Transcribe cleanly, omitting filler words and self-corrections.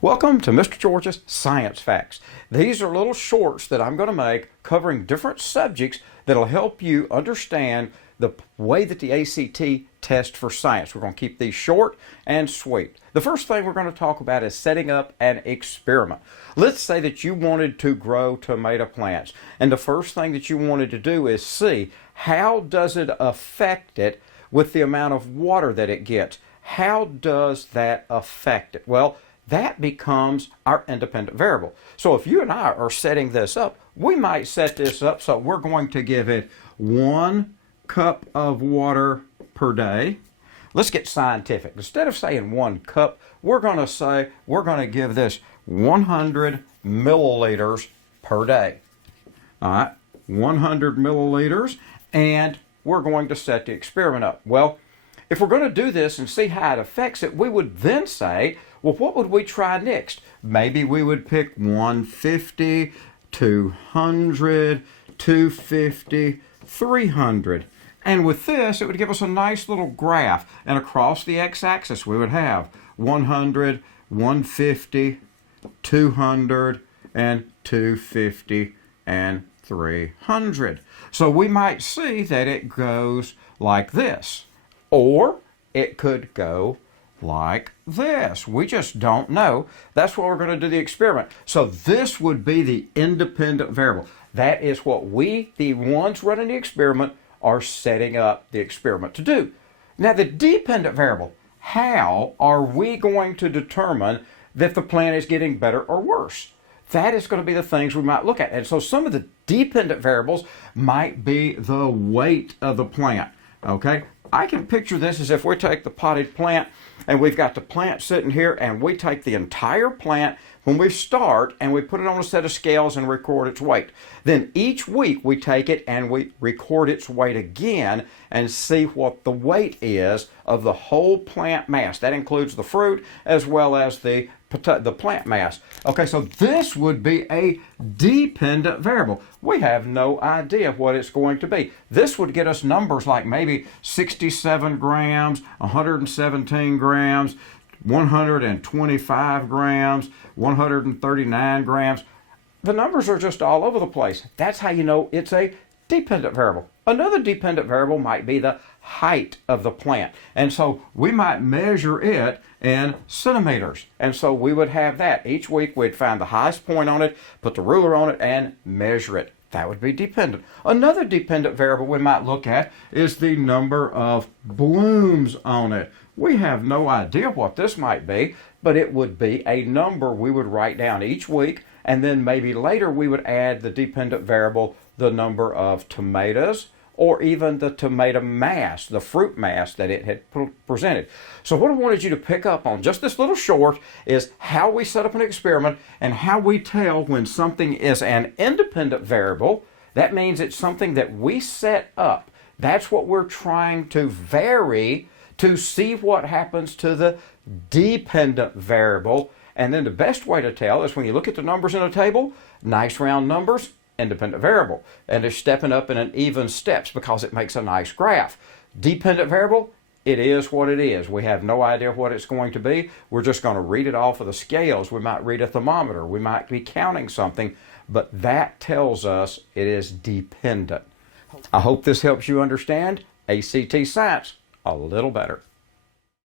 Welcome to Mr. George's Science Facts. These are little shorts that I'm going to make covering different subjects that'll help you understand the way that the ACT tests for science. We're going to keep these short and sweet. The first thing we're going to talk about is setting up an experiment. Let's say that you wanted to grow tomato plants, and the first thing that you wanted to do is see how does it affect it with the amount of water that it gets. How does that affect it? Well, that becomes our independent variable. So if you and I are setting this up, we might set this up so we're going to give it 1 cup of water per day. Let's get scientific. Instead of saying 1 cup, we're going to say we're going to give this 100 milliliters per day. All right, 100 milliliters, and we're going to set the experiment up. Well, if we're going to do this and see how it affects it, we would then say, well, what would we try next? Maybe we would pick 150, 200, 250, 300. And with this, it would give us a nice little graph. And across the x-axis, we would have 100, 150, 200, and 250, and 300. So we might see that it goes like this. Or it could go like this. We just don't know. That's what we're going to do the experiment. So this would be the independent variable. That is what we, the ones running the experiment, are setting up the experiment to do. Now the dependent variable, how are we going to determine that the plant is getting better or worse? That is going to be the things we might look at. And so some of the dependent variables might be the weight of the plant. Okay, I can picture this as if we take the potted plant and we've got the plant sitting here, and we take the entire plant when we start and we put it on a set of scales and record its weight. Then each week we take it and we record its weight again and see what the weight is of the whole plant mass. That includes the fruit as well as the plant mass. Okay, so this would be a dependent variable. We have no idea what it's going to be. This would get us numbers like maybe 67 grams, 117 grams, 125 grams, 139 grams. The numbers are just all over the place. That's how you know it's a dependent variable. Another dependent variable might be the height of the plant. And so we might measure it in centimeters. And so we would have that. Each week we'd find the highest point on it, put the ruler on it, and measure it. That would be dependent. Another dependent variable we might look at is the number of blooms on it. We have no idea what this might be, but it would be a number we would write down each week, and then maybe later we would add the dependent variable, the number of tomatoes, or even the tomato mass, the fruit mass that it had presented. So what I wanted you to pick up on just this little short is how we set up an experiment and how we tell when something is an independent variable. That means it's something that we set up. That's what we're trying to vary to see what happens to the dependent variable. And then the best way to tell is when you look at the numbers in a table, nice round numbers, independent variable. And they're stepping up in an even steps because it makes a nice graph. Dependent variable, it is what it is. We have no idea what it's going to be. We're just going to read it off of the scales. We might read a thermometer. We might be counting something, but that tells us it is dependent. I hope this helps you understand ACT Science a little better.